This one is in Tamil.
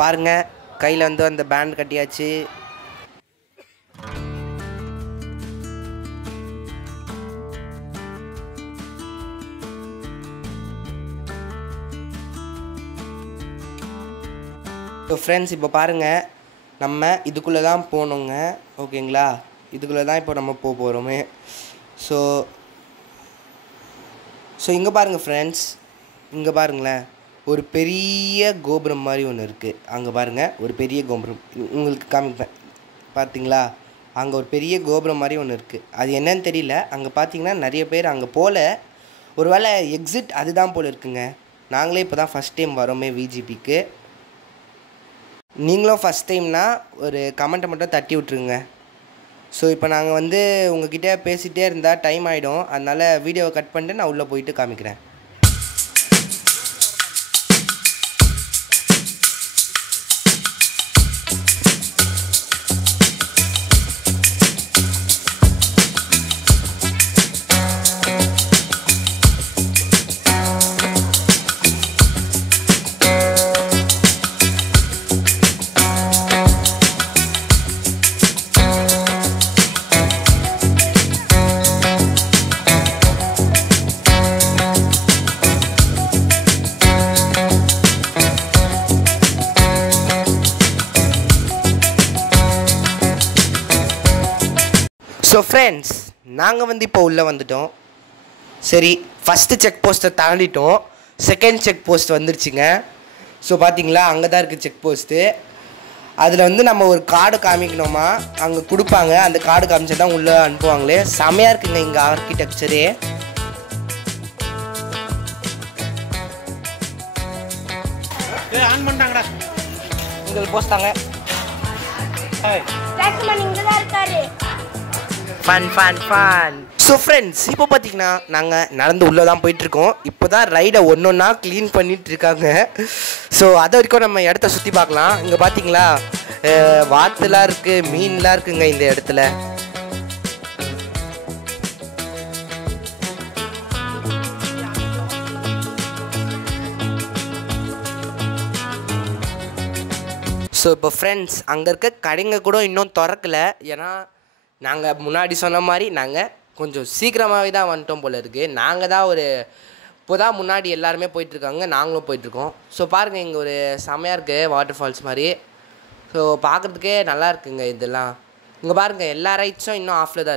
பாருங்கள், கையில் வந்து அந்த பேண்ட் கட்டியாச்சு. ஸோ ஃப்ரெண்ட்ஸ், இப்போ பாருங்கள், நம்ம இதுக்குள்ளே தான் போகணுங்க. ஓகேங்களா? இதுக்குள்ளே தான் இப்போ நம்ம போக போகிறோமே. ஸோ இங்கே பாருங்கள் ஃப்ரெண்ட்ஸ், இங்கே பாருங்களேன், ஒரு பெரிய கோபுரம் மாதிரி ஒன்று இருக்குது. அங்கே பாருங்கள், ஒரு பெரிய கோபுரம் உங்களுக்கு காமிப்பேன். பார்த்தீங்களா? அங்கே ஒரு பெரிய கோபுரம் மாதிரி ஒன்று இருக்குது. அது என்னன்னு தெரியல. அங்கே பார்த்தீங்கன்னா நிறைய பேர் அங்கே போல். ஒரு வேளை எக்ஸிட் அதுதான் போல் இருக்குங்க. நாங்களே இப்போ தான் ஃபஸ்ட் டைம் வரோமே விஜிபிக்கு. நீங்களும் ஃபஸ்ட் டைம்னா ஒரு கமெண்ட்டை மட்டும் தட்டி விட்ருங்க. ஸோ இப்போ நாங்கள் வந்து உங்ககிட்ட பேசிகிட்டே இருந்தால் டைம் ஆகிடும். அதனால் வீடியோவை கட் பண்ணிட்டு நான் உள்ளே போயிட்டு காமிக்கிறேன். ஸோ ஃப்ரெண்ட்ஸ், நாங்கள் வந்து இப்போ உள்ளே வந்துட்டோம். சரி, ஃபஸ்ட்டு செக் போஸ்ட்டை தாண்டிட்டோம். செகண்ட் செக் போஸ்ட் வந்துருச்சுங்க. ஸோ பார்த்தீங்களா, அங்கே தான் இருக்குது செக் போஸ்ட்டு. அதில் வந்து நம்ம ஒரு கார்டு காமிக்கணுமா, அங்கே கொடுப்பாங்க. அந்த கார்டு காமிச்சா தான் உள்ளே அனுப்புவாங்களே. செமையாக இருக்குங்க இங்கே ஆர்கிடெக்சரே. ஆன் பண்ணிட்டாங்கடா. உங்களுக்கு போஸ்ட்டாங்க. ஃபன். ஸோ ஃப்ரெண்ட்ஸ், இப்போ பார்த்தீங்கன்னா நாங்கள் நடந்து உள்ளே தான் போயிட்டுருக்கோம். இப்போ தான் ரைடை ஒன்று ஒன்றா க்ளீன் பண்ணிகிட்டு இருக்காங்க. ஸோ அது வரைக்கும் நம்ம இடத்த சுற்றி பார்க்கலாம். இங்கே பார்த்தீங்களா, வாத்துலாம் இருக்குது, மீன்லாம் இருக்குங்க இந்த இடத்துல. ஸோ இப்போ ஃப்ரெண்ட்ஸ், அங்கே இருக்க கடைங்க கூட இன்னும் திறக்கலை. ஏன்னா நாங்கள் முன்னாடி சொன்ன மாதிரி நாங்கள் கொஞ்சம் சீக்கிரமாகவே தான் வந்துட்டோம் போல் இருக்குது. நாங்கள் தான் இப்போ தான் முன்னாடி எல்லாருமே போயிட்டுருக்காங்க, நாங்களும் போயிட்டுருக்கோம். ஸோ பாருங்கள், இங்கே ஒரு செமையாக இருக்குது வாட்டர் ஃபால்ஸ் மாதிரி. ஸோ பார்க்குறதுக்கே நல்லா இருக்குங்க இதெல்லாம். இங்கே பாருங்கள், எல்லா ரைட்ஸும் இன்னும் ஆஃபில் தான் இருக்குது.